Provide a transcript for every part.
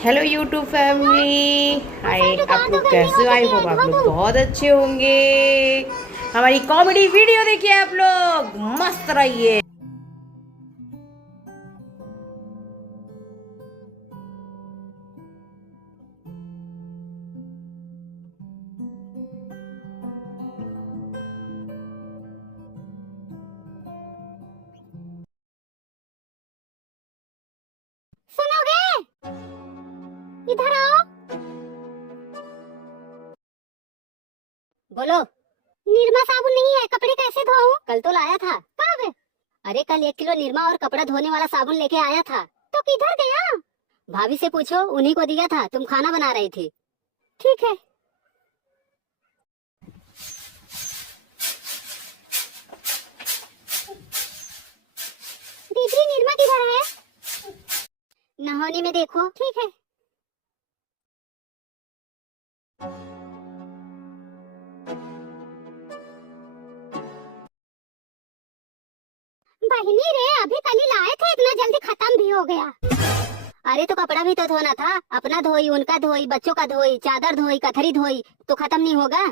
Hello YouTube family. हाय, आप लोग कैसे हो? आई होप आप लोग बहुत अच्छे होंगे। हमारी कॉमेडी वीडियो देखिए, आप लोग मस्त रहिए। सुनोगे? इधर आओ। बोलो। निरमा साबुन नहीं है, कपड़े कैसे धोऊं? कल तो लाया था। कब? अरे कल 1 किलो निरमा और कपड़ा धोने वाला साबुन लेके आया था। तो किधर गया? भाभी से पूछो, उन्हीं को दिया था, तुम खाना बना रही थी। ठीक है। दीदी निरमा किधर है? नहाने में देखो। ठीक है। बहनी रे, अभी कल ही लाए थे, इतना जल्दी खत्म भी हो गया। अरे तो कपड़ा भी तो धोना था, अपना धोई, उनका धोई, बच्चों का धोई, चादर धोई, कथरी धोई, तो खत्म नहीं होगा?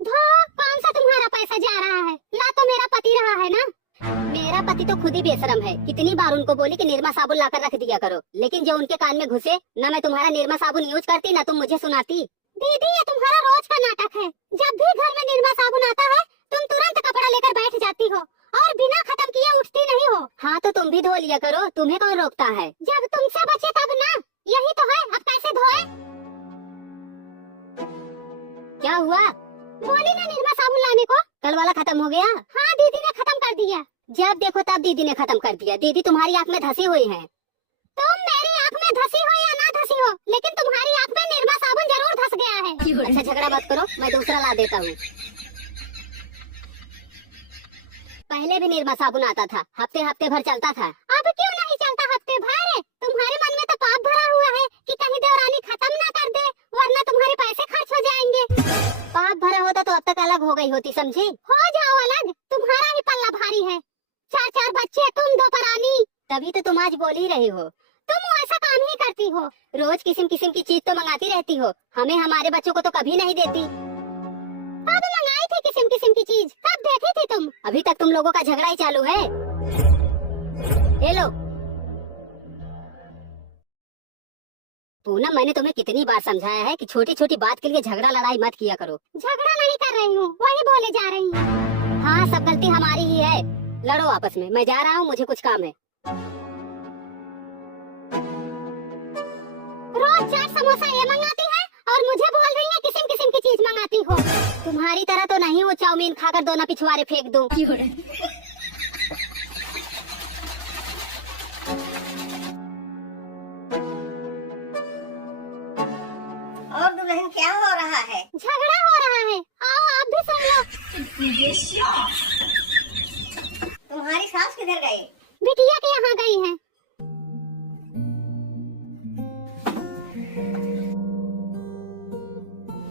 धो, कौन सा तुम्हारा पैसा जा रहा है? ला तो मेरा पति रहा है ना। मेरा पति तो खुद ही बेशरम है, कितनी बार उनको बोली कि निरमा साबुन लाकर रख दिया करो, लेकिन जो उनके कान में घुसे, ना मैं तुम्हारा निरमा साबुन यूज करती, ना तुम मुझे सुनाती। दीदी ये तुम्हारा रोज का नाटक है, जब भी घर में निरमा साबुन आता है तुम तुरंत कपड़ा लेकर बैठ जाती हो और बिना खत्म किए उठती नहीं हो। हाँ तो तुम भी धो लिया करो, तुम्हें कौन रोकता है? जब तुमसे बचे तब ना। यही तो है, अब कैसे धोए? क्या हुआ? बोली ना निरमा साबुन लाने को। कल वाला खत्म हो गया? हाँ दीदी ने खत्म कर दिया। जब देखो तब दीदी ने खत्म कर दिया। दीदी तुम्हारी आँख में धसी हुई है। तुम मेरी आँख में धसी हो या ना धसी हो, लेकिन तुम्हारी आँख में निरमा साबुन जरूर धस गया है। अच्छा झगड़ा मत करो, मैं दूसरा ला देता हूँ। पहले भी निरमा साबुन आता था, हफ्ते हफ्ते भर चलता था। अब क्यों नहीं चलता हफ्ते भर? तुम्हारे मन में तो पाप भरा हुआ है कि कहीं देवरानी खत्म ना कर दे, वरना तुम्हारे पैसे खर्च हो जाएंगे। पाप भरा होता तो अब तक अलग हो गई होती, समझी? हो जाओ अलग, तुम्हारा ही पल्ला भारी है। 4 बच्चे, तुम 2 परानी। तभी तो तुम आज बोल ही रही हो। तुम ऐसा काम ही करती हो, रोज किस्म किस्म की चीज तो मंगाती रहती हो, हमें हमारे बच्चों को तो कभी नहीं देती। कब मंगाई थी किस्म किस्म की चीज? कब देखी थी तुम? अभी तक तुम लोगों का झगड़ा ही चालू है। ये लो। पूनम, मैंने तुम्हें कितनी बार समझाया है कि छोटी छोटी बात के लिए झगड़ा लड़ाई मत किया करो। झगड़ा नहीं कर रही हूँ, वही बोले जा रही हूँ। हाँ सब गलती हमारी ही है, लड़ो आपस में, मैं जा रहा हूँ, मुझे कुछ काम है। रोज चाट समोसा ये मंगाती है और मुझे बोल रही है किस्म किस्म की चीज मंगाती हो। तुम्हारी तरह तो नहीं वो चाउमीन खाकर दोनों पिछवाड़े फेंक दूं। और दुल्हन क्या हो रहा है? झगड़ा हो रहा है, आओ आप भी सुन लो। तुम्हारी सास किधर गई? बिटिया के यहाँ गई है।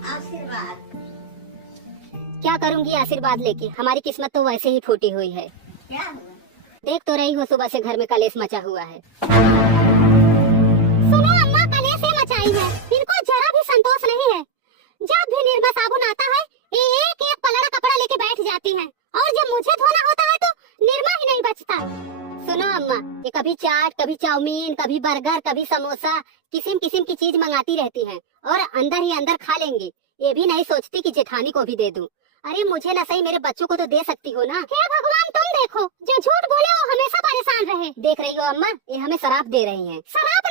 आशीर्वाद। क्या करूंगी आशीर्वाद लेके, हमारी किस्मत तो वैसे ही फूटी हुई है। क्या हुआ? देख तो रही हो, सुबह से घर में कलेश मचा हुआ है। सुनो अम्मा, कलेश ही मचाई है, इनको जरा भी संतोष नहीं है। जब भी निरमा साबुन आता है, ये एक एक पलड़ा कपड़ा लेके बैठ जाती है, और जब मुझे धोना होता है तो निरमा ही नहीं बचता। सुनो अम्मा, ये कभी चाट, कभी चाउमीन, कभी बर्गर, कभी समोसा, किस्म किस्म की चीज मंगाती रहती हैं और अंदर ही अंदर खा लेंगी। ये भी नहीं सोचती कि जेठानी को भी दे दूं। अरे मुझे ना सही, मेरे बच्चों को तो दे सकती हो ना। हे भगवान, तुम देखो, जो झूठ बोले वो हमेशा परेशान रहे। देख रही हो अम्मा, ये हमें शराप दे रही हैं। शराप